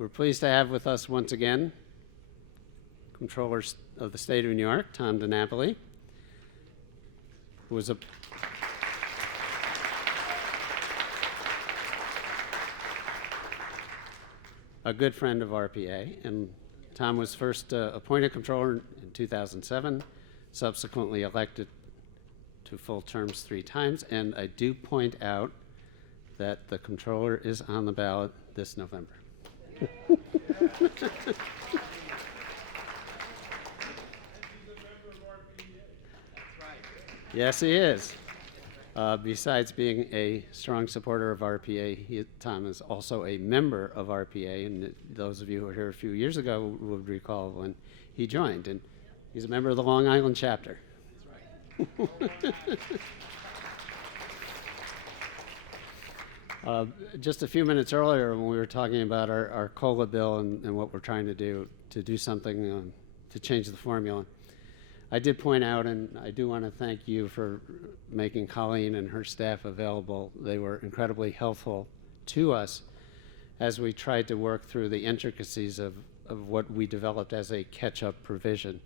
We're pleased to have with us once again Comptroller of the State of New York, Tom DiNapoli, who was a good friend of RPEA, and Tom was first appointed Comptroller in 2007, subsequently elected to full terms 3 times, and I do point out that the Comptroller is on the ballot this November. Yes, he is. Besides being a strong supporter of RPEA, Tom is also a member of RPEA, and those of you who were here a few years ago would recall when he joined, and he's a member of the Long Island chapter. That's right. Just a few minutes earlier when we were talking about our COLA bill and what we're trying to do something to change the formula, I did point out, and I do want to thank you for making Colleen and her staff available. They were incredibly helpful to us as we tried to work through the intricacies of what we developed as a catch-up provision,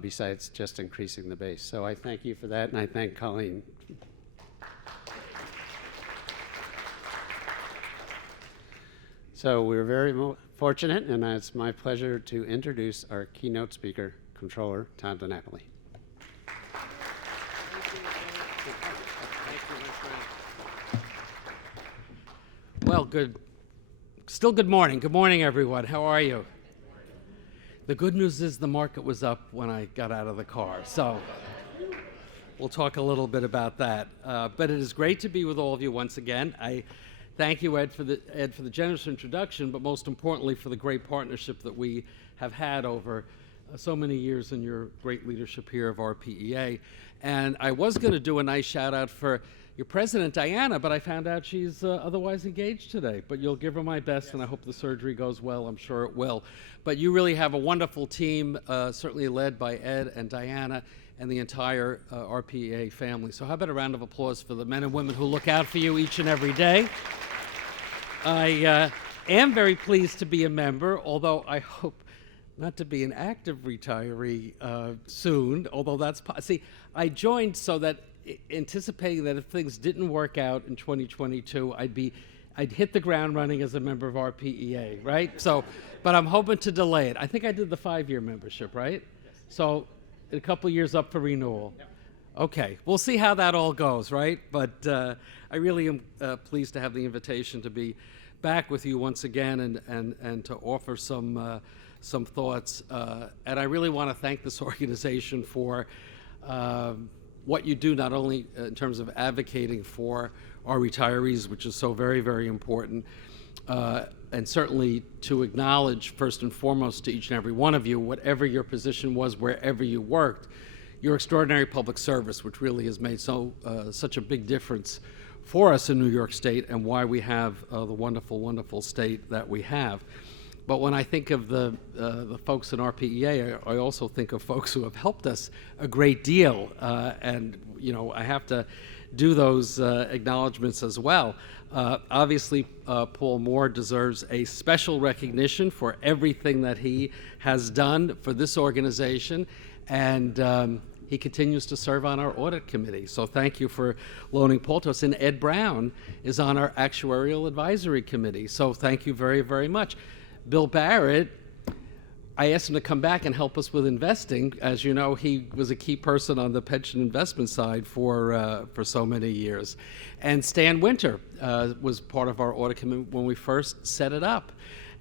besides just increasing the base. So I thank you for that, and I thank Colleen. So we're very fortunate, and it's my pleasure to introduce our keynote speaker, Comptroller Tom DiNapoli. Well, still good morning. Good morning, everyone. How are you? The good news is the market was up when I got out of the car, so we'll talk a little bit about that. But it is great to be with all of you once again. I thank you, Ed, for the generous introduction, but most importantly for the great partnership that we have had over so many years in your great leadership here of RPEA. And I was going to do a nice shout out for your president, Diana, but I found out she's otherwise engaged today. But you'll give her my best, and I hope the surgery goes well. I'm sure it will. But you really have a wonderful team, certainly led by Ed and Diana and the entire RPEA family. So how about a round of applause for the men and women who look out for you each and every day. I am very pleased to be a member, although I hope not to be an active retiree soon, although that's see, I joined so that anticipating that if things didn't work out in 2022, I'd hit the ground running as a member of RPEA, right? So, but I'm hoping to delay it. I think I did the 5-year membership, right? Yes. So, a couple years up for renewal. Yep. Okay, we'll see how that all goes, right? But I really am pleased to have the invitation to be back with you once again and to offer some thoughts. And I really want to thank this organization for what you do, not only in terms of advocating for our retirees, which is so very, very important, and certainly to acknowledge first and foremost to each and every one of you, whatever your position was, wherever you worked, your extraordinary public service, which really has made such a big difference for us in New York State and why we have the wonderful, wonderful state that we have. But when I think of the folks in RPEA, I also think of folks who have helped us a great deal, and I have to do those acknowledgments as well. Obviously, Paul Moore deserves a special recognition for everything that he has done for this organization, and he continues to serve on our audit committee. So thank you for loaning Paul to us. And Ed Brown is on our actuarial advisory committee. So thank you very, very much. Bill Barrett, I asked him to come back and help us with investing. As you know, he was a key person on the pension investment side for so many years. And Stan Winter was part of our audit committee when we first set it up.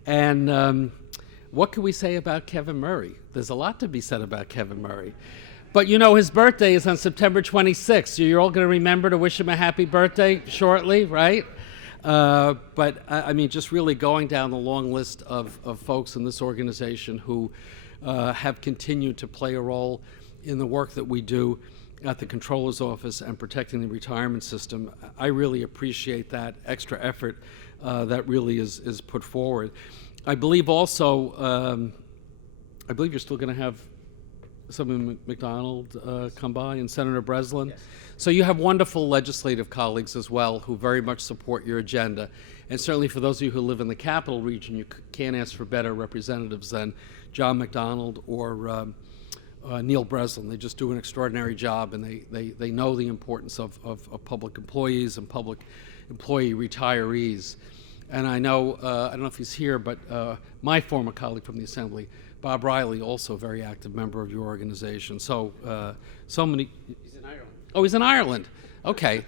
And what can we say about Kevin Murray? There's a lot to be said about Kevin Murray. But his birthday is on September 26th, so you're all going to remember to wish him a happy birthday shortly, right? But I mean, just really going down the long list of folks in this organization who have continued to play a role in the work that we do at the Comptroller's office and protecting the retirement system. I really appreciate that extra effort that really is put forward. I believe also, I believe you're still going to have Assemblyman McDonald come by and Senator Breslin. Yes. So you have wonderful legislative colleagues as well who very much support your agenda. And certainly for those of you who live in the capital region, you can't ask for better representatives than John McDonald or Neil Breslin. They just do an extraordinary job, and they know the importance of public employees and public employee retirees. And I know, I don't know if he's here, but my former colleague from the Assembly, Bob Riley, also a very active member of your organization. So, so many. He's in Ireland. Oh, he's in Ireland. Okay.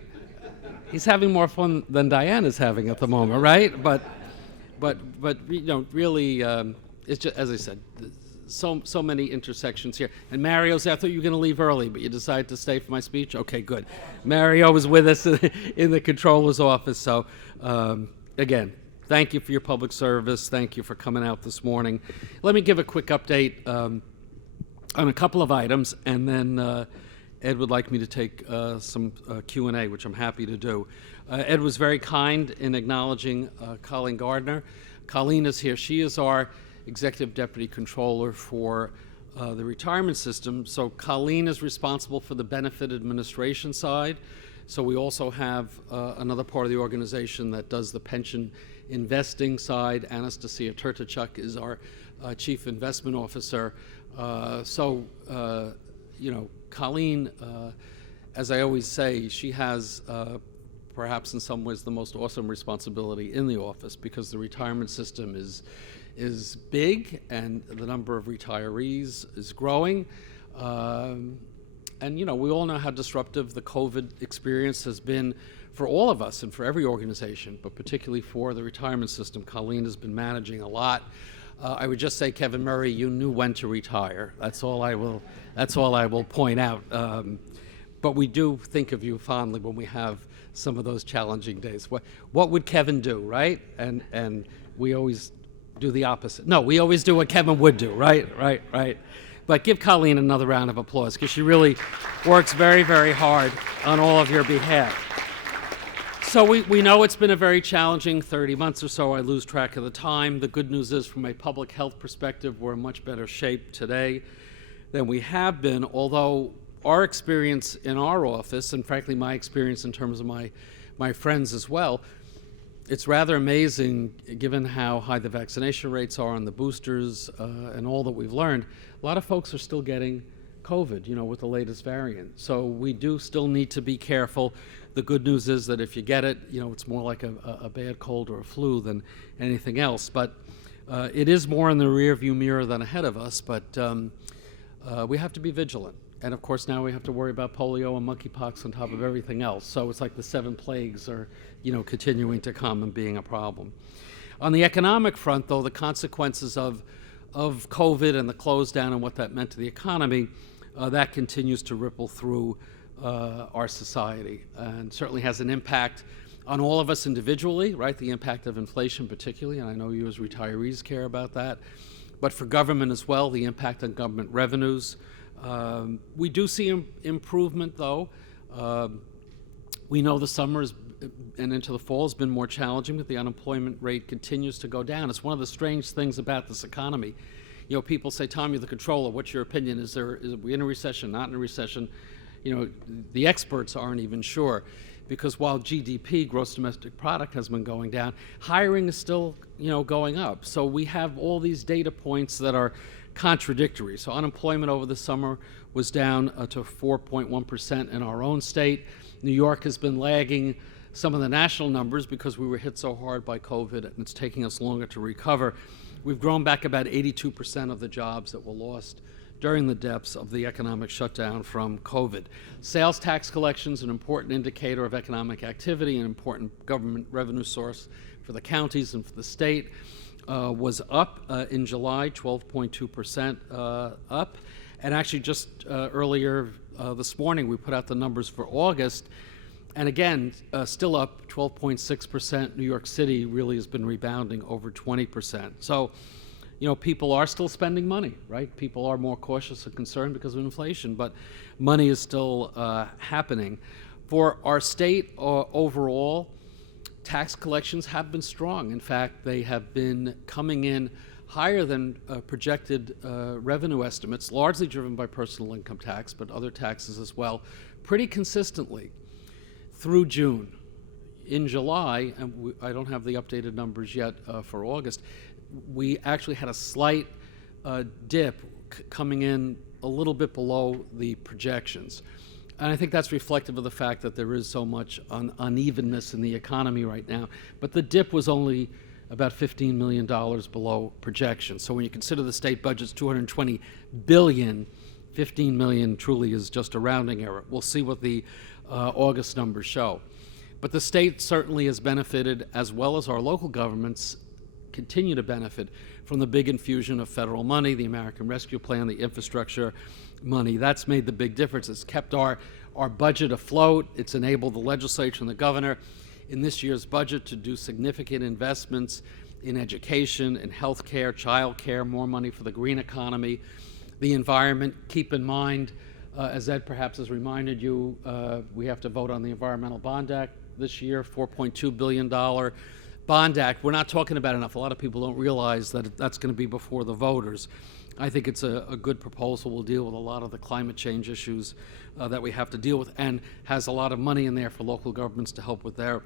He's having more fun than Diane is having at the moment, right? But you know, really, it's just, as I said, so many intersections here. And Mario's there. I thought you were going to leave early, but you decided to stay for my speech? Okay, good. Mario was with us in the Comptroller's office. So, again, thank you for your public service. Thank you for coming out this morning. Let me give a quick update on a couple of items, and then Ed would like me to take some Q&A, which I'm happy to do. Ed was very kind in acknowledging Colleen Gardner. Colleen is here. She is our Executive Deputy Comptroller for the retirement system. So Colleen is responsible for the benefit administration side. So we also have another part of the organization that does the pension investing side. Anastasia Turtachuk is our Chief Investment Officer. You know, Colleen, as I always say, she has perhaps in some ways the most awesome responsibility in the office, because the retirement system is big and the number of retirees is growing. And you know, we all know how disruptive the COVID experience has been for all of us and for every organization, but particularly for the retirement system. Colleen has been managing a lot. I would just say, Kevin Murray, you knew when to retire. That's all I will point out. But we do think of you fondly when we have some of those challenging days. What would Kevin do, right? And we always do the opposite. No, we always do what Kevin would do, right? But give Colleen another round of applause, because she really works very, very hard on all of your behalf. So we know it's been a very challenging 30 months or so. I lose track of the time. The good news is, from a public health perspective, we're in much better shape today than we have been, although our experience in our office, and frankly my experience in terms of my friends as well, it's rather amazing, given how high the vaccination rates are on the boosters and all that we've learned. A lot of folks are still getting COVID, you know, with the latest variant. So we do still need to be careful. The good news is that if you get it, you know, it's more like a bad cold or a flu than anything else. But it is more in the rearview mirror than ahead of us. But we have to be vigilant. And of course, now we have to worry about polio and monkeypox on top of everything else. So it's like the 7 plagues are, you know, continuing to come and being a problem. On the economic front, though, the consequences of COVID and the close down and what that meant to the economy, that continues to ripple through our society, and certainly has an impact on all of us individually, right? The impact of inflation particularly, and I know you as retirees care about that, but for government as well, the impact on government revenues. We do see improvement, though. We know the summer and into the fall has been more challenging, but the unemployment rate continues to go down. It's one of the strange things about this economy. You know, people say, Tom, you're the controller. What's your opinion? Is we in a recession, not in a recession? You know, the experts aren't even sure, because while GDP, gross domestic product, has been going down, hiring is still, you know, going up. So we have all these data points that are contradictory. So unemployment over the summer was down to 4.1% in our own state. New York has been lagging some of the national numbers because we were hit so hard by COVID, and it's taking us longer to recover. We've grown back about 82% of the jobs that were lost during the depths of the economic shutdown from COVID. Sales tax collections, an important indicator of economic activity, an important government revenue source for the counties and for the state, was up in July, 12.2% up. And actually just earlier this morning, we put out the numbers for August. And again, still up 12.6%. New York City really has been rebounding over 20%. So, you know, people are still spending money, right? People are more cautious and concerned because of inflation, but money is still happening. For our state overall, tax collections have been strong. In fact, they have been coming in higher than projected revenue estimates, largely driven by personal income tax, but other taxes as well, pretty consistently through June. In July, and I don't have the updated numbers yet for August, we actually had a slight dip coming in a little bit below the projections. And I think that's reflective of the fact that there is so much unevenness in the economy right now. But the dip was only about $15 million below projections. So when you consider the state budget's $220 billion, $15 million truly is just a rounding error. We'll see what the August numbers show. But the state certainly has benefited, as well as our local governments continue to benefit from the big infusion of federal money, the American Rescue Plan, the infrastructure money. That's made the big difference. It's kept our budget afloat. It's enabled the legislature and the governor in this year's budget to do significant investments in education, in health care, child care, more money for the green economy, the environment. Keep in mind, as Ed perhaps has reminded you, we have to vote on the Environmental Bond Act this year, $4.2 billion Bond Act. We're not talking about enough. A lot of people don't realize that that's going to be before the voters. I think it's a good proposal. Will deal with a lot of the climate change issues that we have to deal with, and has a lot of money in there for local governments to help with their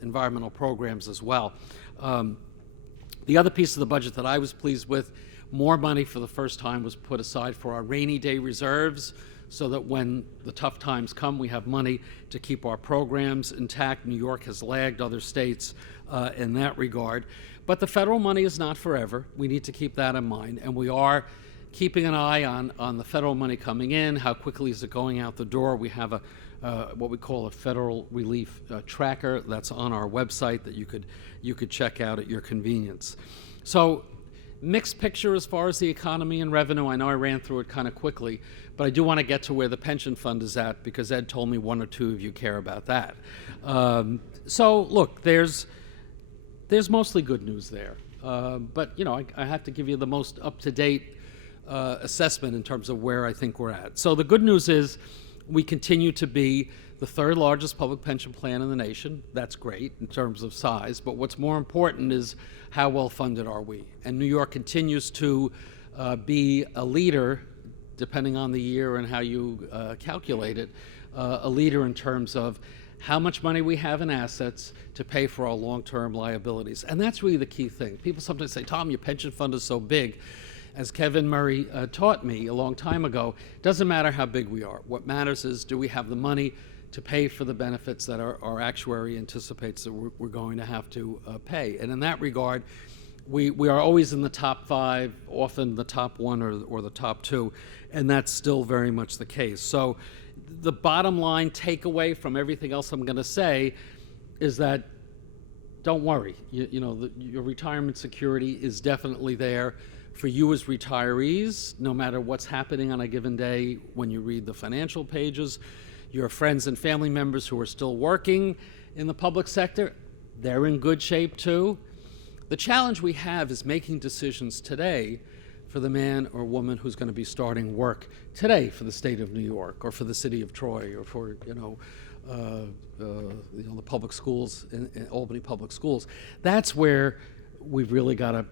environmental programs as well. The other piece of the budget that I was pleased with, more money for the first time was put aside for our rainy day reserves, so that when the tough times come, we have money to keep our programs intact. New York has lagged other states in that regard. But the federal money is not forever. We need to keep that in mind. And we are keeping an eye on the federal money coming in, how quickly is it going out the door. We have what we call a federal relief tracker that's on our website that you could check out at your convenience. So mixed picture as far as the economy and revenue. I know I ran through it kind of quickly, but I do want to get to where the pension fund is at, because Ed told me one or two of you care about that. So look, there's mostly good news there. But you know, I have to give you the most up-to-date assessment in terms of where I think we're at. So the good news is we continue to be the third largest public pension plan in the nation. That's great in terms of size, but what's more important is how well funded are we? And New York continues to be a leader, depending on the year and how you calculate it, a leader in terms of how much money we have in assets to pay for our long-term liabilities. And that's really the key thing. People sometimes say, Tom, your pension fund is so big. As Kevin Murray taught me a long time ago, it doesn't matter how big we are. What matters is, do we have the money to pay for the benefits that our actuary anticipates that we're going to have to pay? And in that regard, we are always in the top 5, often the top 1 or the top 2, and that's still very much the case. So the bottom line takeaway from everything else I'm going to say is that don't worry. Your retirement security is definitely there for you as retirees, no matter what's happening on a given day when you read the financial pages. Your friends and family members who are still working in the public sector, they're in good shape too. The challenge we have is making decisions today for the man or woman who's going to be starting work today for the state of New York, or for the city of Troy, or for the public schools in Albany Public Schools. That's where we've really got to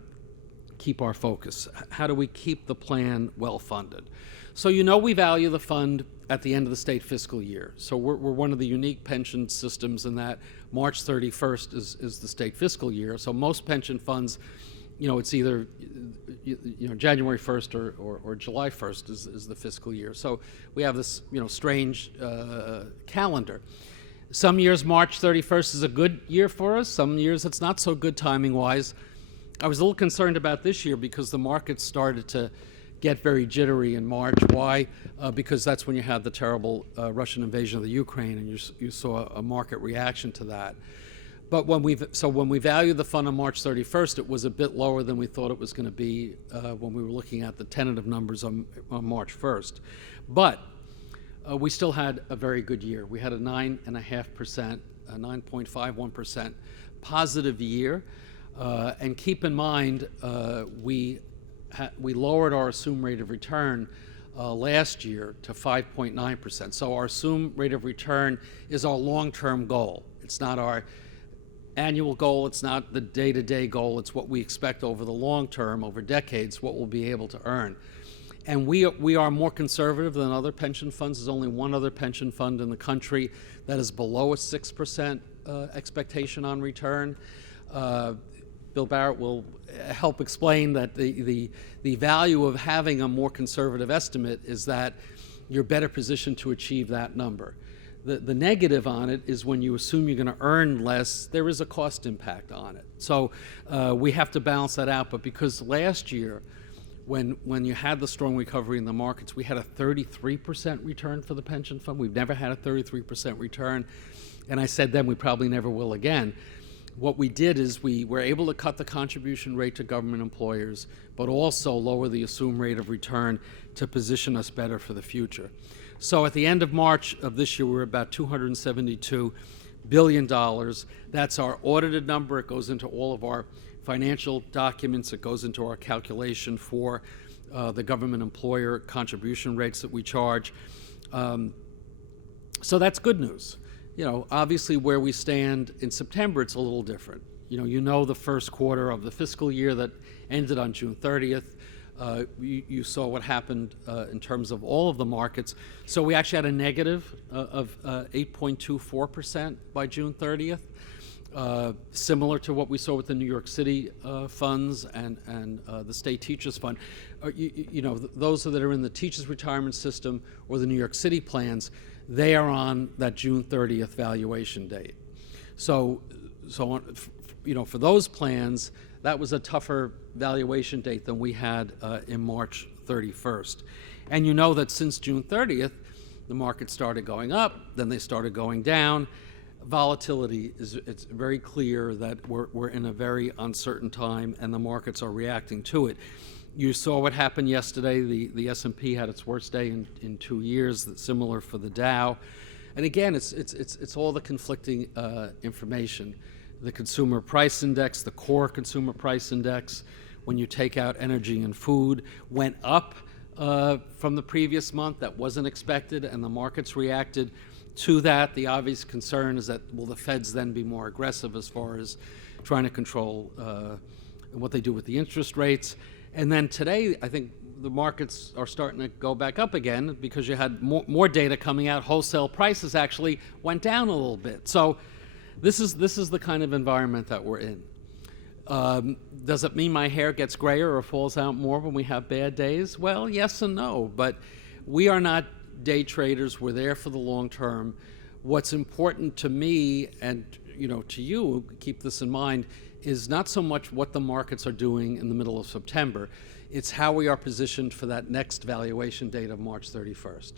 keep our focus. How do we keep the plan well funded? So we value the fund at the end of the state fiscal year. So we're one of the unique pension systems in that March 31st is the state fiscal year. So most pension funds, it's either January 1st or July 1st is the fiscal year. So we have this strange calendar. Some years March 31st is a good year for us. Some years it's not so good timing wise. I was a little concerned about this year because the markets started to get very jittery in March. Why? Because that's when you had the terrible Russian invasion of the Ukraine, and you saw a market reaction to that. But when we valued the fund on March 31st, it was a bit lower than we thought it was going to be when we were looking at the tentative numbers on March 1st. But we still had a very good year. We had a 9.5%, a 9.51% positive year. And keep in mind, we lowered our assumed rate of return last year to 5.9%. So our assumed rate of return is our long-term goal. It's not our annual goal. It's not the day-to-day goal. It's what we expect over the long term, over decades, what we'll be able to earn. And we are more conservative than other pension funds. There's only one other pension fund in the country that is below a 6% expectation on return. Bill Barrett will help explain that the value of having a more conservative estimate is that you're better positioned to achieve that number. The negative on it is when you assume you're going to earn less, there is a cost impact on it. So we have to balance that out. But because last year, when you had the strong recovery in the markets, we had a 33% return for the pension fund. We've never had a 33% return. And I said then we probably never will again. What we did is we were able to cut the contribution rate to government employers, but also lower the assumed rate of return to position us better for the future. So at the end of March of this year, we were about $272 billion. That's our audited number. It goes into all of our financial documents. It goes into our calculation for the government employer contribution rates that we charge. So that's good news. You know, obviously where we stand in September, it's a little different. You know the first quarter of the fiscal year that ended on June 30th. You saw what happened in terms of all of the markets. So we actually had a negative of 8.24% by June 30th, similar to what we saw with the New York City funds and the State Teachers Fund. Those that are in the Teachers Retirement System or the New York City plans, they are on that June 30th valuation date. So for those plans, that was a tougher valuation date than we had in March 31st. And you know that since June 30th, the market started going up, then they started going down. Volatility it's very clear that we're in a very uncertain time, and the markets are reacting to it. You saw what happened yesterday. The S&P had its worst day in 2 years, similar for the Dow. And again, it's all the conflicting information. The consumer price index, the core consumer price index, when you take out energy and food, went up from the previous month. That wasn't expected, and the markets reacted to that. The obvious concern is that will the Feds then be more aggressive as far as trying to control what they do with the interest rates. And then today, I think the markets are starting to go back up again because you had more data coming out. Wholesale prices actually went down a little bit. So this is the kind of environment that we're in. Does it mean my hair gets grayer or falls out more when we have bad days? Well, yes and no, but we are not day traders. We're there for the long term. What's important to me and to you, keep this in mind, is not so much what the markets are doing in the middle of September. It's how we are positioned for that next valuation date of March 31st.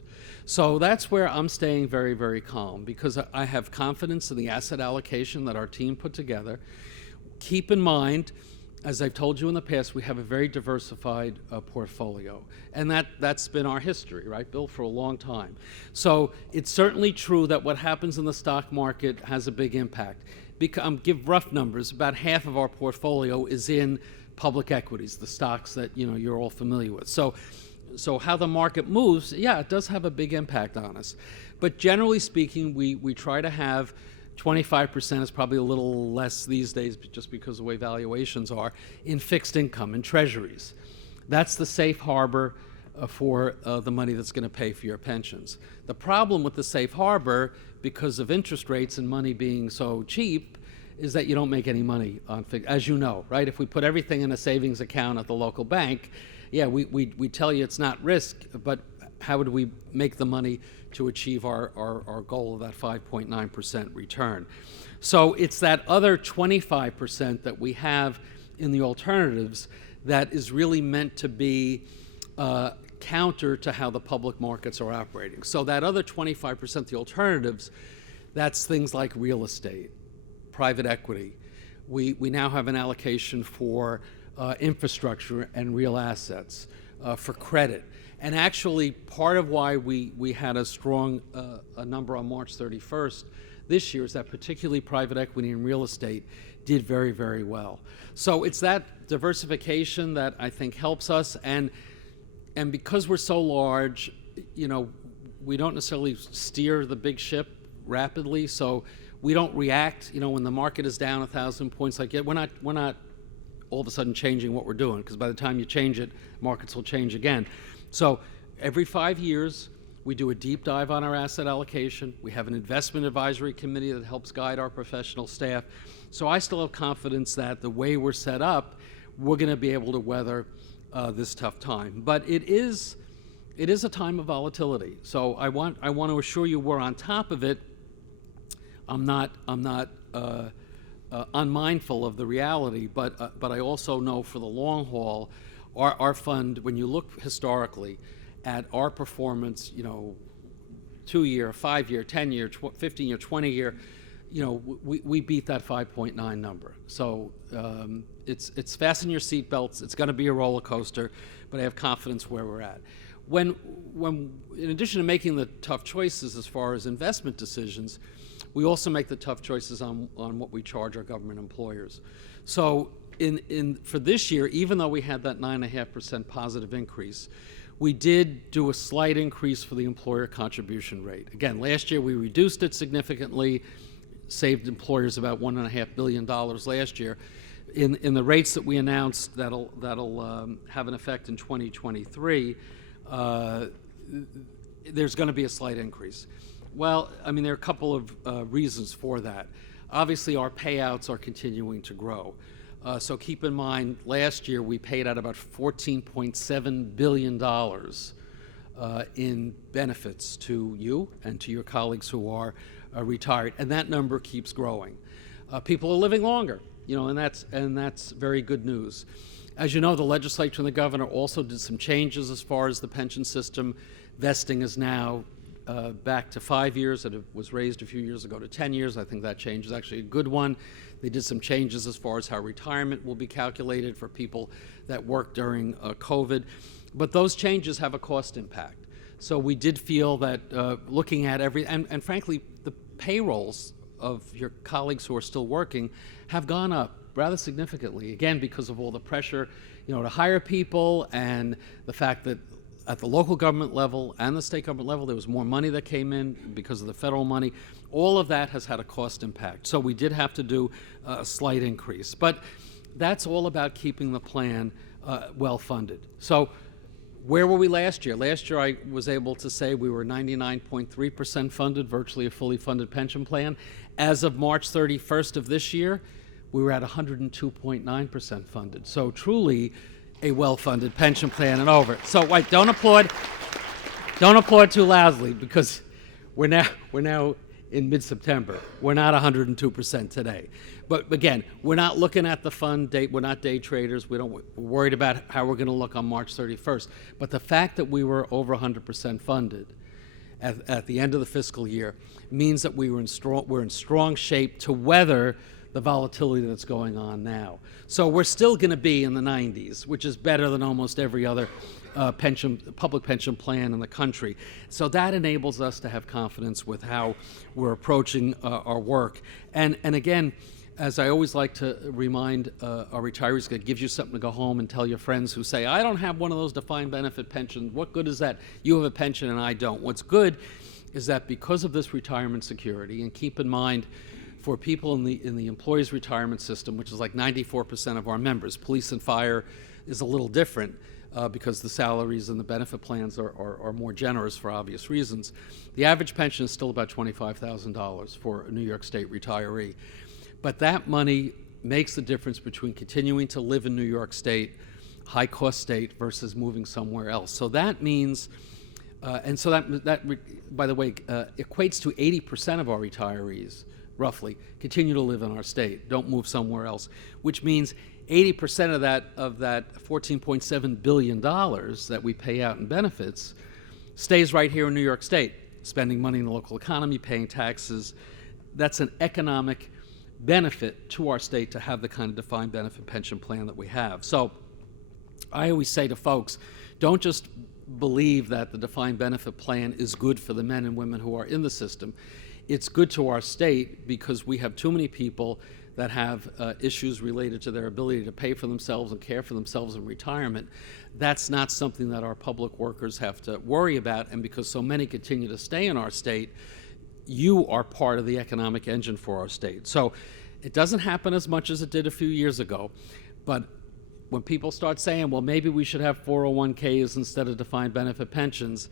So that's where I'm staying very, very calm, because I have confidence in the asset allocation that our team put together. Keep in mind, as I've told you in the past, we have a very diversified portfolio. And that's been our history, right, Bill, for a long time. So it's certainly true that what happens in the stock market has a big impact. Give rough numbers. About half of our portfolio is in public equities, the stocks that you're all familiar with. So how the market moves, yeah, it does have a big impact on us. But generally speaking, we try to have 25%, is probably a little less these days just because of the way valuations are, in fixed income, in treasuries. That's the safe harbor for the money that's going to pay for your pensions. The problem with the safe harbor, because of interest rates and money being so cheap, is that you don't make any money on as you know, right? If we put everything in a savings account at the local bank, yeah, we tell you it's not risk, but how would we make the money to achieve our goal of that 5.9% return? So it's that other 25% that we have in the alternatives that is really meant to be counter to how the public markets are operating. So that other 25%, the alternatives, that's things like real estate, private equity. We now have an allocation for infrastructure and real assets, for credit. And actually, part of why we had a strong a number on March 31st this year is that particularly private equity and real estate did very, very well. So it's that diversification that I think helps us. And because we're so large, we don't necessarily steer the big ship rapidly, so we don't react. When the market is down 1,000 points, like we're not all of a sudden changing what we're doing, because by the time you change it, markets will change again. So every 5 years, we do a deep dive on our asset allocation. We have an investment advisory committee that helps guide our professional staff. So I still have confidence that the way we're set up, we're going to be able to weather this tough time. But it is a time of volatility. So I want to assure you we're on top of it. I'm not unmindful of the reality, but I also know for the long haul, our fund, when you look historically at our performance, 2-year, 5-year, 10-year, 15-year, 20-year, we beat that 5.9 number. So it's fasten your seatbelts. It's going to be a roller coaster, but I have confidence where we're at. When in addition to making the tough choices as far as investment decisions, we also make the tough choices on what we charge our government employers. So for this year, even though we had that 9.5% positive increase, we did do a slight increase for the employer contribution rate. Again, last year we reduced it significantly, saved employers about $1.5 billion last year. In the rates that we announced that'll have an effect in 2023, there's going to be a slight increase. Well, there are a couple of reasons for that. Obviously, our payouts are continuing to grow. So keep in mind, last year we paid out about $14.7 billion in benefits to you and to your colleagues who are retired, and that number keeps growing. People are living longer, and that's very good news. As you know, the legislature and the governor also did some changes as far as the pension system. Vesting is now back to 5 years, and it was raised a few years ago to 10 years. I think that change is actually a good one. They did some changes as far as how retirement will be calculated for people that worked during COVID. But those changes have a cost impact. So we did feel that looking at and frankly, the payrolls of your colleagues who are still working have gone up rather significantly, again, because of all the pressure, to hire people, and the fact that at the local government level and the state government level, there was more money that came in because of the federal money. All of that has had a cost impact. So we did have to do a slight increase. But that's all about keeping the plan well funded. So where were we last year? Last year I was able to say we were 99.3% funded, virtually a fully funded pension plan. As of March 31st of this year, we were at 102.9% funded. So truly a well-funded pension plan and over. So wait, don't applaud too loudly, because we're now in mid-September. We're not 102% today. But again, we're not looking at the fund date. We're not day traders. We're worried about how we're going to look on March 31st. But the fact that we were over 100% funded at the end of the fiscal year means that we're in strong shape to weather the volatility that's going on now. So we're still going to be in the 90s, which is better than almost every other public pension plan in the country. So that enables us to have confidence with how we're approaching our work. And again, as I always like to remind our retirees, it gives you something to go home and tell your friends who say, I don't have one of those defined benefit pensions. What good is that? You have a pension and I don't. What's good is that because of this retirement security, and keep in mind, for people in the employees' retirement system, which is like 94% of our members, police and fire is a little different because the salaries and the benefit plans are more generous for obvious reasons. The average pension is still about $25,000 for a New York State retiree. But that money makes the difference between continuing to live in New York State, high-cost state, versus moving somewhere else. So that means, and so that by the way, equates to 80% of our retirees, roughly, continue to live in our state, don't move somewhere else, which means 80% of that $14.7 billion that we pay out in benefits stays right here in New York State, spending money in the local economy, paying taxes. That's an economic benefit to our state to have the kind of defined benefit pension plan that we have. So I always say to folks, don't just believe that the defined benefit plan is good for the men and women who are in the system. It's good to our state because we have too many people that have issues related to their ability to pay for themselves and care for themselves in retirement. That's not something that our public workers have to worry about, and because so many continue to stay in our state, you are part of the economic engine for our state. So it doesn't happen as much as it did a few years ago, but when people start saying, well, maybe we should have 401ks instead of defined benefit pensions,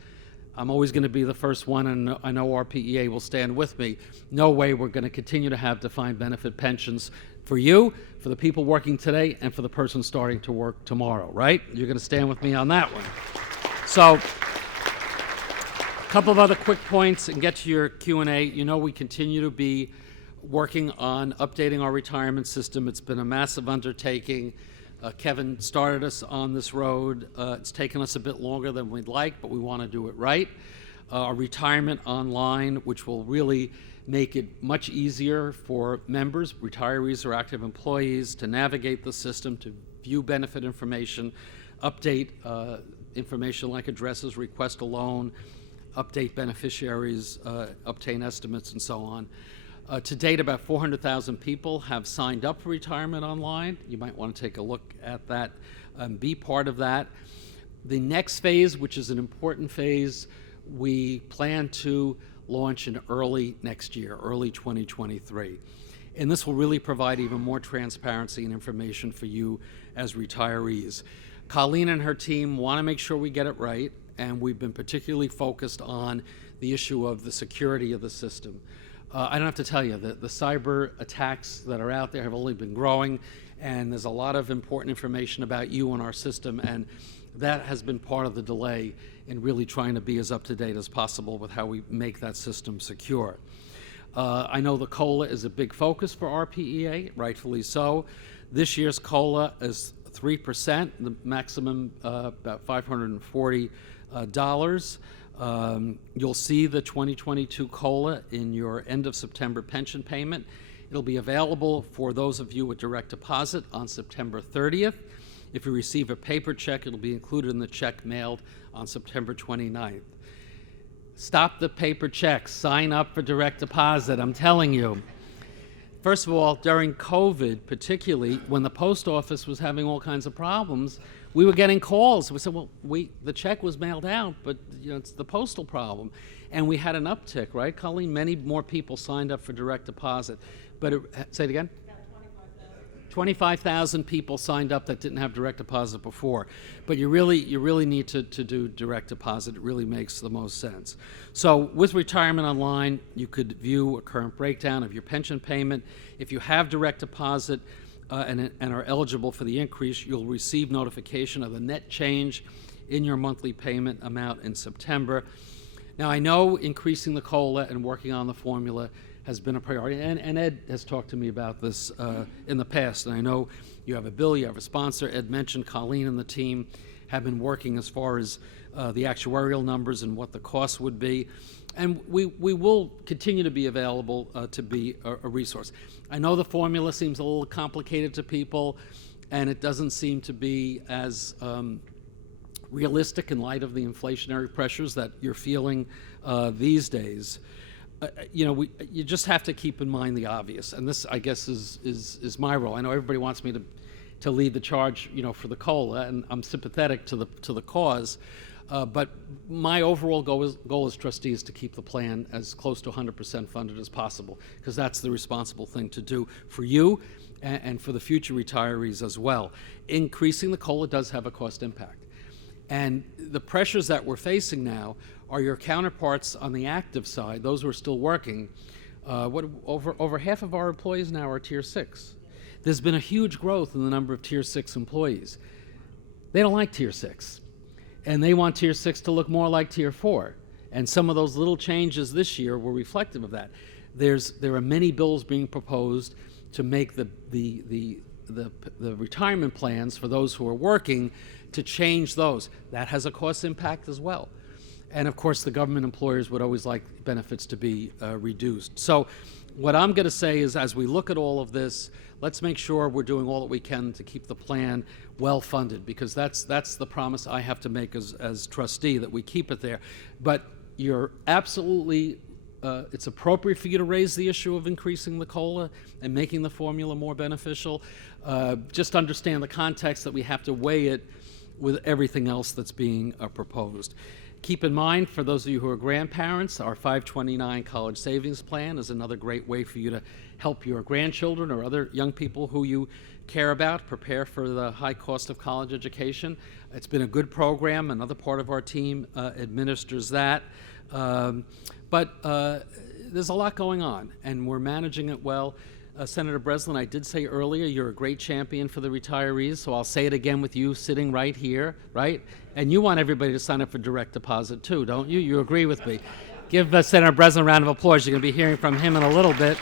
I'm always going to be the first one, and I know RPEA will stand with me. No way we're going to continue to have defined benefit pensions for you, for the people working today, and for the person starting to work tomorrow, right? You're going to stand with me on that one. So, a couple of other quick points and get to your Q&A. You know, we continue to be working on updating our retirement system. It's been a massive undertaking. Kevin started us on this road. It's taken us a bit longer than we'd like, but we want to do it right. Our retirement online, which will really make it much easier for members, retirees or active employees to navigate the system, to view benefit information, update information like addresses, request a loan, update beneficiaries, obtain estimates, and so on. To date, about 400,000 people have signed up for retirement online. You might want to take a look at that and be part of that. The next phase, which is an important phase, we plan to launch in early next year, early 2023. And this will really provide even more transparency and information for you as retirees. Colleen and her team want to make sure we get it right, and we've been particularly focused on the issue of the security of the system. I don't have to tell you that the cyber attacks that are out there have only been growing, and there's a lot of important information about you in our system, and that has been part of the delay in really trying to be as up-to-date as possible with how we make that system secure. I know the COLA is a big focus for RPEA, rightfully so. This year's COLA is 3%, the maximum about $540. You'll see the 2022 COLA in your end of September pension payment. It'll be available for those of you with direct deposit on September 30th. If you receive a paper check, it'll be included in the check mailed on September 29th. Stop the paper checks. Sign up for direct deposit, I'm telling you. First of all, during COVID, particularly, when the post office was having all kinds of problems, we were getting calls. We said, well, the check was mailed out, but it's the postal problem. And we had an uptick, right, Colleen? Many more people signed up for direct deposit. But say it again? 25,000 people signed up that didn't have direct deposit before. But you really need to do direct deposit. It really makes the most sense. So with Retirement Online, you could view a current breakdown of your pension payment. If you have direct deposit and are eligible for the increase, you'll receive notification of the net change in your monthly payment amount in September. Now, I know increasing the COLA and working on the formula has been a priority, and Ed has talked to me about this in the past, and I know you have a bill, you have a sponsor. Ed mentioned Colleen and the team have been working as far as the actuarial numbers and what the costs would be, and we will continue to be available to be a resource. I know the formula seems a little complicated to people, and it doesn't seem to be as realistic in light of the inflationary pressures that you're feeling these days. You just have to keep in mind the obvious, and this, I guess, is my role. I know everybody wants me to lead the charge, for the COLA, and I'm sympathetic to the cause, but my overall goal as trustee is to keep the plan as close to 100% funded as possible, because that's the responsible thing to do for you and for the future retirees as well. Increasing the COLA does have a cost impact. And the pressures that we're facing now are your counterparts on the active side, those who are still working. Over half of our employees now are Tier 6. There's been a huge growth in the number of Tier 6 employees. They don't like Tier 6, and they want Tier 6 to look more like Tier 4. And some of those little changes this year were reflective of that. There are many bills being proposed to make the retirement plans for those who are working, to change those. That has a cost impact as well. And of course, the government employers would always like benefits to be reduced. So what I'm going to say is, as we look at all of this, let's make sure we're doing all that we can to keep the plan well funded, because that's the promise I have to make as trustee, that we keep it there. But you're absolutely, it's appropriate for you to raise the issue of increasing the COLA and making the formula more beneficial. Just understand the context that we have to weigh it with everything else that's being proposed. Keep in mind, for those of you who are grandparents, our 529 College Savings Plan is another great way for you to help your grandchildren or other young people who you care about prepare for the high cost of college education. It's been a good program. Another part of our team administers that. But there's a lot going on, and we're managing it well. Senator Breslin, I did say earlier, you're a great champion for the retirees, so I'll say it again with you sitting right here, right? And you want everybody to sign up for direct deposit too, don't you? You agree with me. Give Senator Breslin a round of applause. You're going to be hearing from him in a little bit.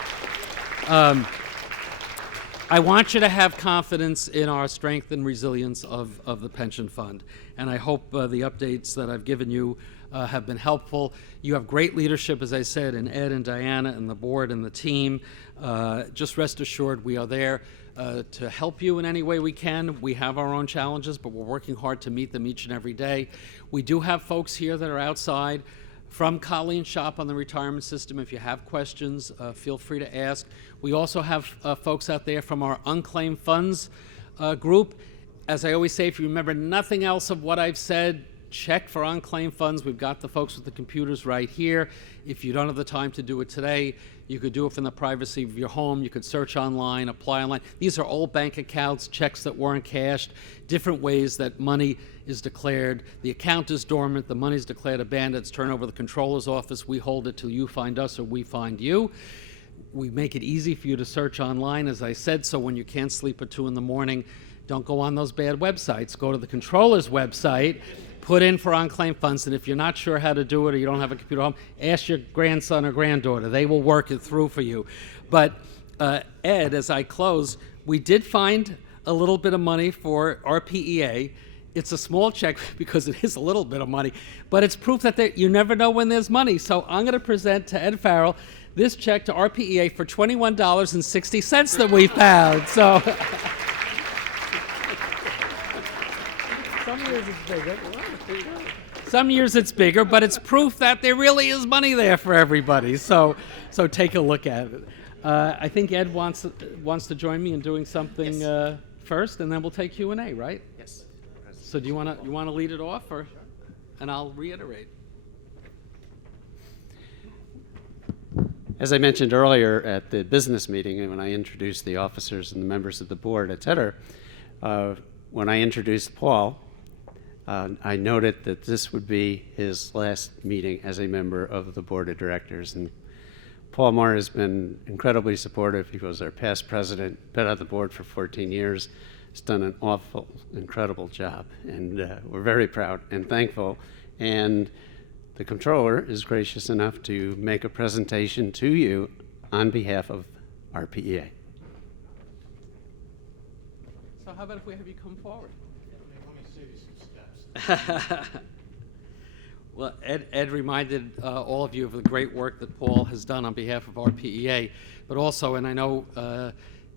I want you to have confidence in our strength and resilience of the pension fund, and I hope the updates that I've given you have been helpful. You have great leadership, as I said, in Ed and Diana and the board and the team. Just rest assured we are there to help you in any way we can. We have our own challenges, but we're working hard to meet them each and every day. We do have folks here that are outside from Colleen's shop on the retirement system. If you have questions, feel free to ask. We also have folks out there from our unclaimed funds group. As I always say, if you remember nothing else of what I've said, check for unclaimed funds. We've got the folks with the computers right here. If you don't have the time to do it today, you could do it from the privacy of your home. You could search online, apply online. These are old bank accounts, checks that weren't cashed, different ways that money is declared. The account is dormant, the money is declared abandoned, it's turned over to the controller's office. We hold it till you find us or we find you. We make it easy for you to search online, as I said, so when you can't sleep at 2 in the morning, don't go on those bad websites. Go to the controller's website, put in for unclaimed funds, and if you're not sure how to do it or you don't have a computer at home, ask your grandson or granddaughter. They will work it through for you. But Ed, as I close, we did find a little bit of money for RPEA. It's a small check because it is a little bit of money, but it's proof that you never know when there's money. So I'm going to present to Ed Farrell this check to RPEA for $21.60 that we found. So some years it's bigger. Some years it's bigger, but it's proof that there really is money there for everybody. So take a look at it. I think Ed wants to join me in doing something first, and then we'll take Q&A, right? Yes. So do you want to lead it off, or? And I'll reiterate. As I mentioned earlier at the business meeting, and when I introduced the officers and the members of the board, et cetera, when I introduced Paul, I noted that this would be his last meeting as a member of the board of directors. And Paul Moore has been incredibly supportive. He was our past president, been on the board for 14 years. He's done an awful, incredible job. And we're very proud and thankful. And the Comptroller is gracious enough to make a presentation to you on behalf of RPEA. So how about if we have you come forward? Let me save you some steps. Well, Ed reminded all of you of the great work that Paul has done on behalf of RPEA, but also, and I know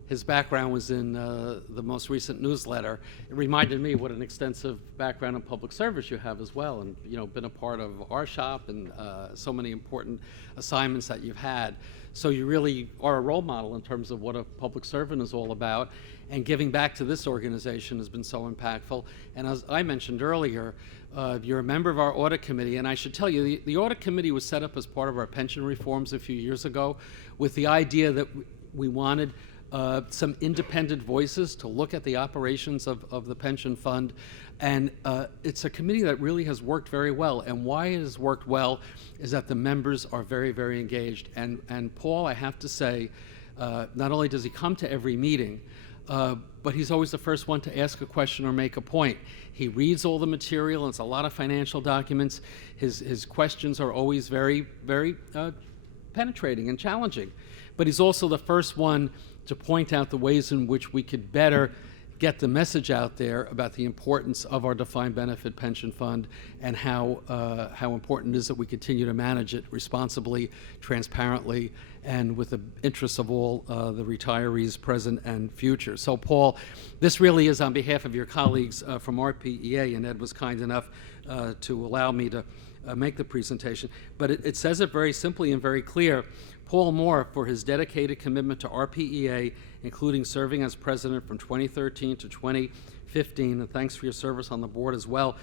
his background was in the most recent newsletter, it reminded me what an extensive background in public service you have as well, and been a part of our shop and so many important assignments that you've had. So you really are a role model in terms of what a public servant is all about, and giving back to this organization has been so impactful. And as I mentioned earlier, you're a member of our audit committee, and I should tell you, the audit committee was set up as part of our pension reforms a few years ago with the idea that we wanted some independent voices to look at the operations of the pension fund. And it's a committee that really has worked very well. And why it has worked well is that the members are very, very engaged. And Paul, I have to say, not only does he come to every meeting, but he's always the first one to ask a question or make a point. He reads all the material, and it's a lot of financial documents. His questions are always very, very penetrating and challenging. But he's also the first one to point out the ways in which we could better get the message out there about the importance of our defined benefit pension fund and how important it is that we continue to manage it responsibly, transparently, and with the interests of all the retirees present and future. So Paul, this really is on behalf of your colleagues from RPEA, and Ed was kind enough to allow me to make the presentation. But it says it very simply and very clear. Paul Moore, for his dedicated commitment to RPEA, including serving as president from 2013 to 2015, and thanks for your service on the board as well,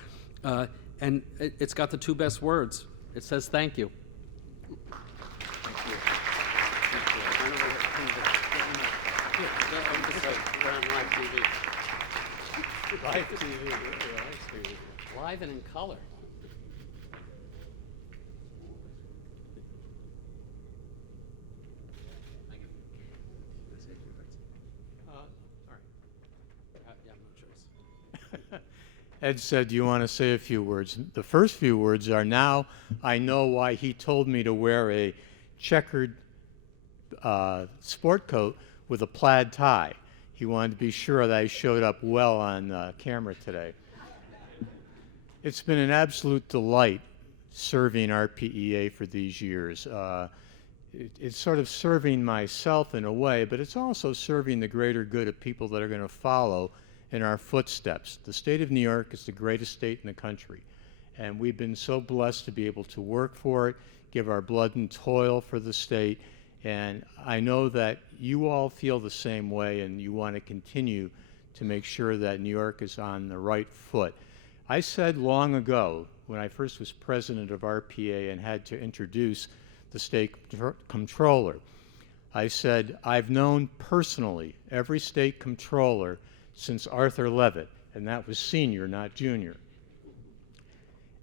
And it's got the two best words. It says thank you. Live TV. Live and in color. Yeah, no choice. Ed said, "Do you want to say a few words?" The first few words are, now I know why he told me to wear a checkered sport coat with a plaid tie. He wanted to be sure that I showed up well on camera today. It's been an absolute delight serving RPEA for these years. It's sort of serving myself in a way, but it's also serving the greater good of people that are going to follow in our footsteps. The state of New York is the greatest state in the country, and we've been so blessed to be able to work for it, give our blood and toil for the state, and I know that you all feel the same way, and you want to continue to make sure that New York is on the right foot. I said long ago, when I first was president of RPA and had to introduce the state comptroller, I said, I've known personally every state comptroller since Arthur Levitt, and that was senior, not junior.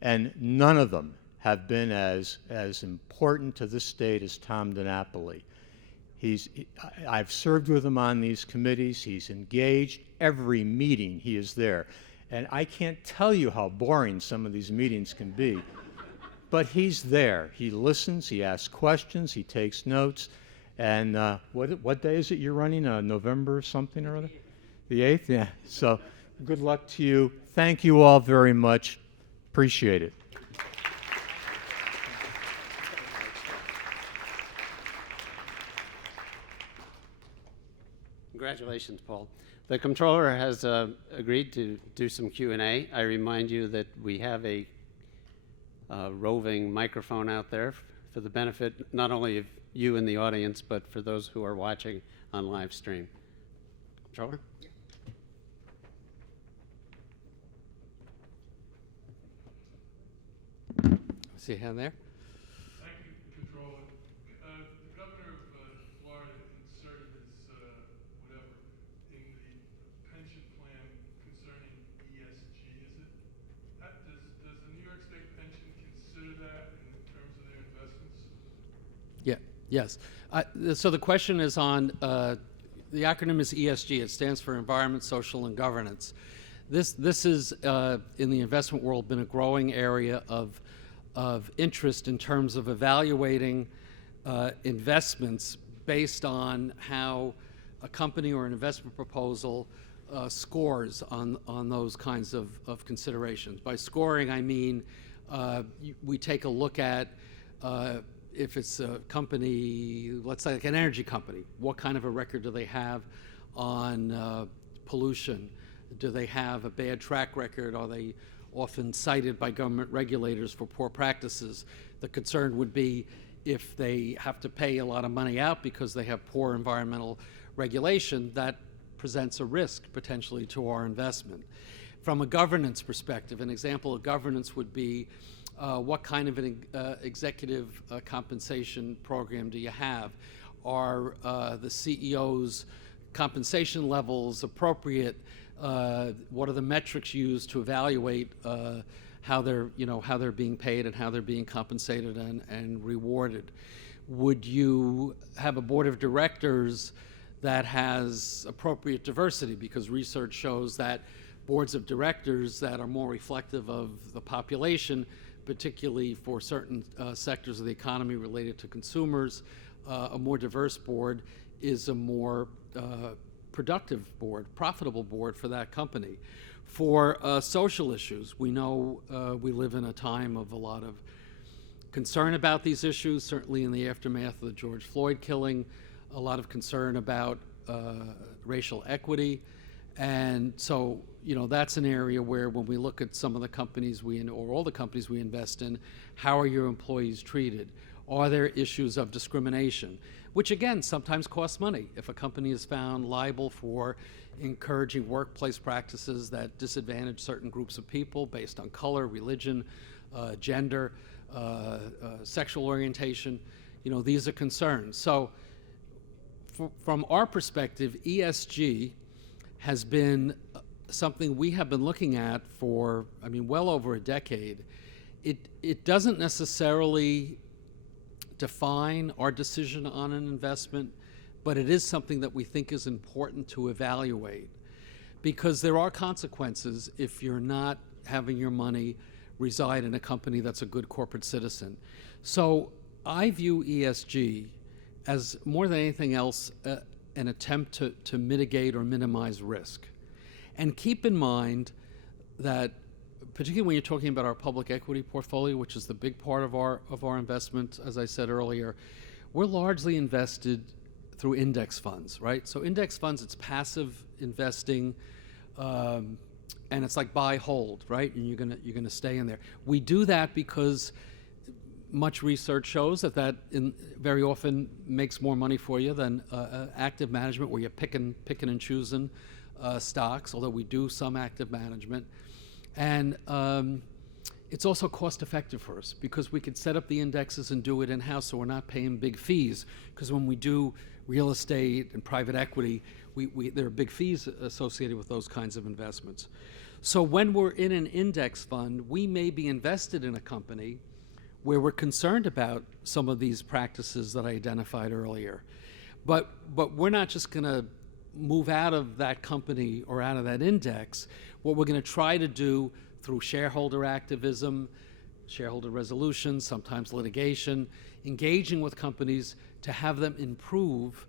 And none of them have been as important to this state as Tom DiNapoli. I've served with him on these committees. He's engaged. Every meeting he is there. And I can't tell you how boring some of these meetings can be. But he's there. He listens. He asks questions. He takes notes. And what day is it you're running? November something or other? The 8th? Yeah. So good luck to you. Thank you all very much. Appreciate it. Congratulations, Paul. The Comptroller has agreed to do some Q&A. I remind you that we have a roving microphone out there for the benefit not only of you in the audience, but for those who are watching on live stream. Comptroller? See a hand there? Thank you, Comptroller. The governor of Florida inserted this, whatever, in the pension plan concerning ESG, is it? Does the New York State pension consider that in terms of their investments? Yeah, yes. So the question is on, the acronym is ESG. It stands for Environment, Social, and Governance. This is, in the investment world, been a growing area of interest in terms of evaluating investments based on how a company or an investment proposal scores on those kinds of considerations. By scoring, I mean we take a look at if it's a company, let's say like an energy company, what kind of a record do they have on pollution? Do they have a bad track record? Are they often cited by government regulators for poor practices? The concern would be if they have to pay a lot of money out because they have poor environmental regulation, that presents a risk potentially to our investment. From a governance perspective, an example of governance would be what kind of an executive compensation program do you have? Are the CEO's compensation levels appropriate? What are the metrics used to evaluate how they're being paid and how they're being compensated and rewarded? Would you have a board of directors that has appropriate diversity? Because research shows that boards of directors that are more reflective of the population, particularly for certain sectors of the economy related to consumers, a more diverse board is a more productive board, profitable board for that company. For social issues, we know we live in a time of a lot of concern about these issues, certainly in the aftermath of the George Floyd killing, a lot of concern about racial equity. And so, that's an area where when we look at some of the companies or all the companies we invest in, how are your employees treated? Are there issues of discrimination, which again sometimes costs money? If a company is found liable for encouraging workplace practices that disadvantage certain groups of people based on color, religion, gender, sexual orientation, these are concerns. So from our perspective, ESG has been something we have been looking at for, well over a decade. It doesn't necessarily define our decision on an investment, but it is something that we think is important to evaluate, because there are consequences if you're not having your money reside in a company that's a good corporate citizen. So I view ESG as, more than anything else, an attempt to mitigate or minimize risk. And keep in mind that, particularly when you're talking about our public equity portfolio, which is the big part of our investment, as I said earlier, we're largely invested through index funds, right? So index funds, it's passive investing, and it's like buy, hold, right? And you're gonna stay in there. We do that because much research shows that very often makes more money for you than active management, where you're picking and choosing stocks, although we do some active management. And it's also cost effective for us, because we can set up the indexes and do it in-house, so we're not paying big fees. Because when we do real estate and private equity, there are big fees associated with those kinds of investments. So when we're in an index fund, we may be invested in a company where we're concerned about some of these practices that I identified earlier. But we're not just going to move out of that company or out of that index. What we're going to try to do through shareholder activism, shareholder resolutions, sometimes litigation, engaging with companies to have them improve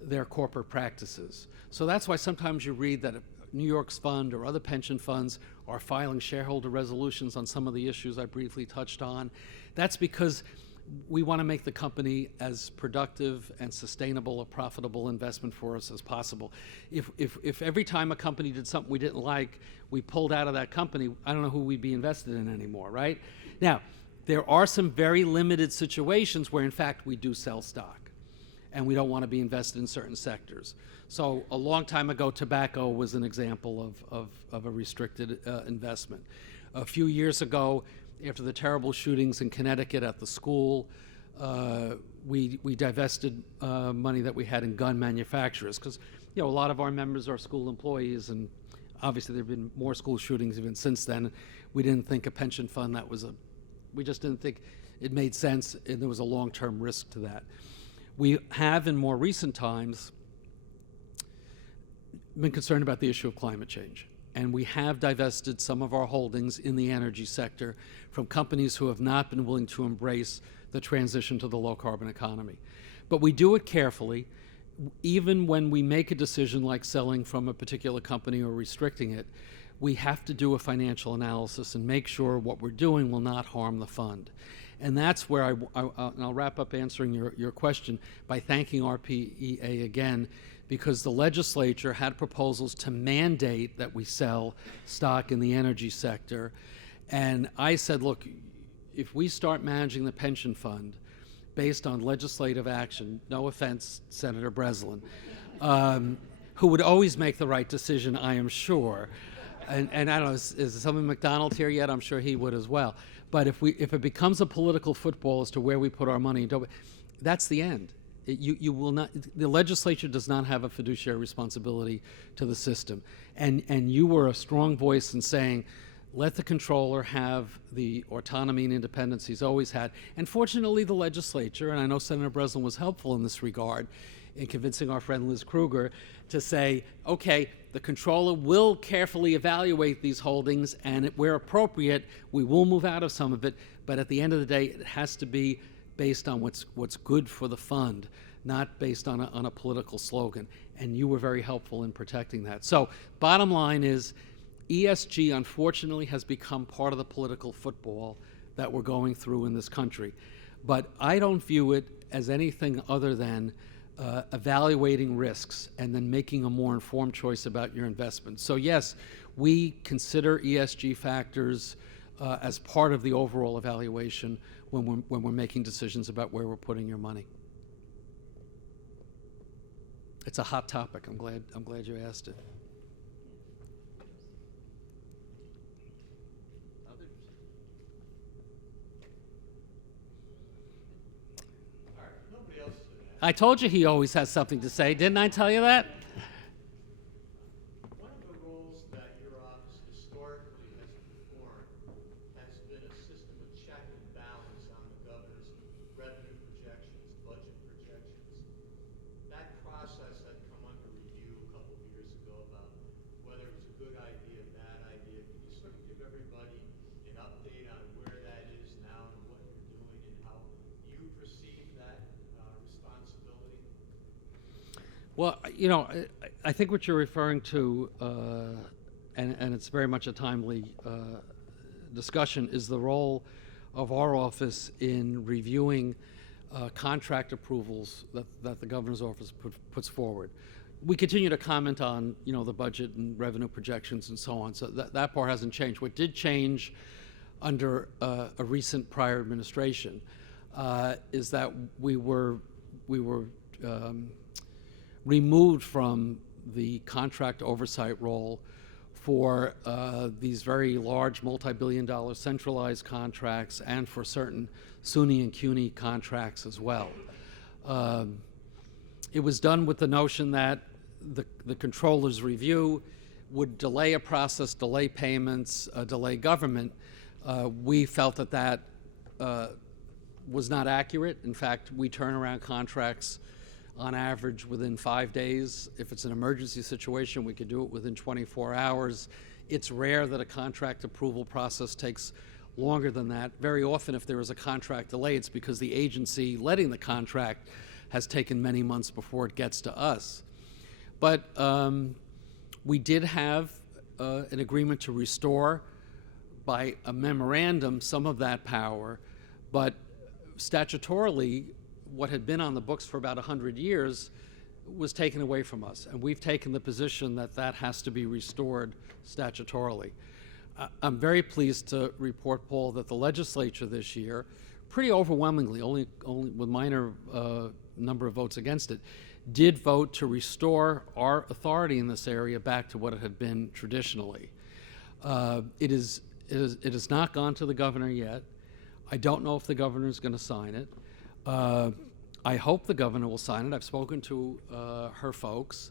their corporate practices. So that's why sometimes you read that New York's fund or other pension funds are filing shareholder resolutions on some of the issues I briefly touched on. That's because we want to make the company as productive and sustainable a profitable investment for us as possible. If every time a company did something we didn't like, we pulled out of that company, I don't know who we'd be invested in anymore, right? Now, there are some very limited situations where, in fact, we do sell stock, and we don't want to be invested in certain sectors. So a long time ago, tobacco was an example of a restricted investment. A few years ago, after the terrible shootings in Connecticut at the school, we divested money that we had in gun manufacturers, because a lot of our members are school employees, and obviously there have been more school shootings even since then. We didn't think a pension fund we just didn't think it made sense, and there was a long-term risk to that. We have, in more recent times, been concerned about the issue of climate change. And we have divested some of our holdings in the energy sector from companies who have not been willing to embrace the transition to the low-carbon economy. But we do it carefully. Even when we make a decision like selling from a particular company or restricting it, we have to do a financial analysis and make sure what we're doing will not harm the fund. And that's where and I'll wrap up answering your question by thanking RPEA again, because the legislature had proposals to mandate that we sell stock in the energy sector. And I said, look, if we start managing the pension fund based on legislative action, no offense, Senator Breslin, who would always make the right decision, I am sure. And I don't know, is someone McDonald here yet? I'm sure he would as well. But if it becomes a political football as to where we put our money, that's the end. You will not. The legislature does not have a fiduciary responsibility to the system, and you were a strong voice in saying, let the controller have the autonomy and independence he's always had. And fortunately, the legislature, and I know Senator Breslin was helpful in this regard, in convincing our friend Liz Kruger to say, okay, the controller will carefully evaluate these holdings, and where appropriate, we will move out of some of it. But at the end of the day, it has to be based on what's good for the fund, not based on a political slogan. And you were very helpful in protecting that. So bottom line is, ESG unfortunately has become part of the political football that we're going through in this country. But I don't view it as anything other than evaluating risks and then making a more informed choice about your investment. So yes, we consider ESG factors as part of the overall evaluation when we're making decisions about where we're putting your money. It's a hot topic. I'm glad you asked it. Nobody else today. I told you he always has something to say. Didn't I tell you that? One of the roles that your office historically has performed has been a system of check and balance on the governor's revenue projections, budget projections. That process had come under review a couple of years ago about whether it was a good idea, bad idea. Can you sort of give everybody an update on where that is now and what you're doing and how you perceive that responsibility? Well, you know, I think what you're referring to, and it's very much a timely discussion, is the role of our office in reviewing contract approvals that the governor's office puts forward. We continue to comment on, you know, the budget and revenue projections and so on, so that part hasn't changed. What did change under a recent prior administration is that we were removed from the contract oversight role for these very large multi-billion-dollar centralized contracts and for certain SUNY and CUNY contracts as well. It was done with the notion that the controller's review would delay a process, delay payments, delay government. We felt that was not accurate. In fact, we turn around contracts on average within 5 days. If it's an emergency situation, we could do it within 24 hours. It's rare that a contract approval process takes longer than that. Very often, if there is a contract delay, it's because the agency letting the contract has taken many months before it gets to us. But we did have an agreement to restore by a memorandum some of that power, but statutorily, what had been on the books for about 100 years was taken away from us. And we've taken the position that that has to be restored statutorily. I'm very pleased to report, Paul, that the legislature this year, pretty overwhelmingly, only with minor number of votes against it, did vote to restore our authority in this area back to what it had been traditionally. It has not gone to the governor yet. I don't know if the governor is going to sign it. I hope the governor will sign it. I've spoken to her folks.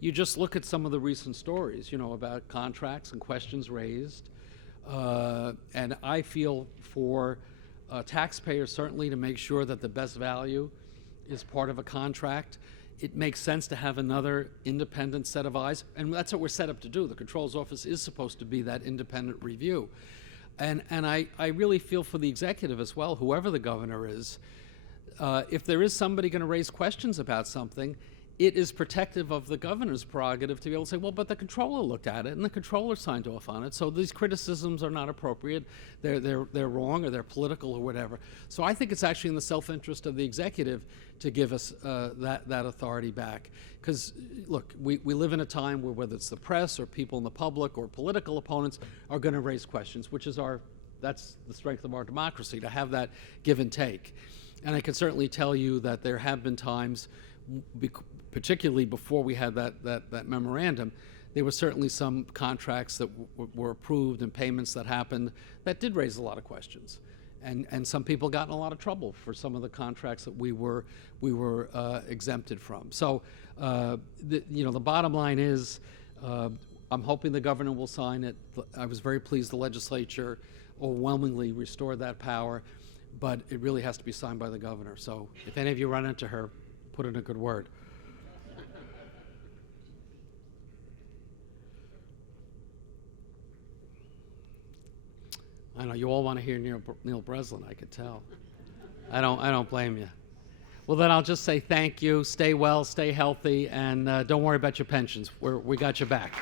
You just look at some of the recent stories, you know, about contracts and questions raised. And I feel for taxpayers certainly to make sure that the best value is part of a contract. It makes sense to have another independent set of eyes, and that's what we're set up to do. The Controller's Office is supposed to be that independent review. And I really feel for the executive as well, whoever the governor is. If there is somebody going to raise questions about something, it is protective of the governor's prerogative to be able to say, well, but the controller looked at it and the controller signed off on it, so these criticisms are not appropriate, they're wrong, or they're political or whatever. So I think it's actually in the self-interest of the executive to give us that authority back. Because, look, we live in a time where whether it's the press or people in the public or political opponents are going to raise questions, which is that's the strength of our democracy, to have that give and take. And I can certainly tell you that there have been times, particularly before we had that memorandum, there were certainly some contracts that were approved and payments that happened that did raise a lot of questions. And some people got in a lot of trouble for some of the contracts that we were exempted from. So, the bottom line is, I'm hoping the governor will sign it. I was very pleased the legislature overwhelmingly restored that power, but it really has to be signed by the governor. So if any of you run into her, put in a good word. I know you all want to hear Neil Breslin, I could tell. I don't blame you. Well, then I'll just say thank you, stay well, stay healthy, and don't worry about your pensions. We got your back.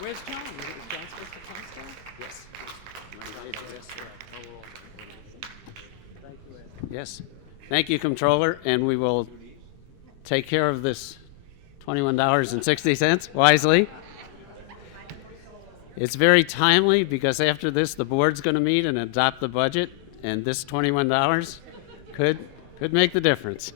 Where's John? Is John supposed to come still? Yes. Yes. Thank you, Comptroller, and we will take care of this $21.60 wisely. It's very timely because after this, the board's going to meet and adopt the budget, and this $21 could make the difference.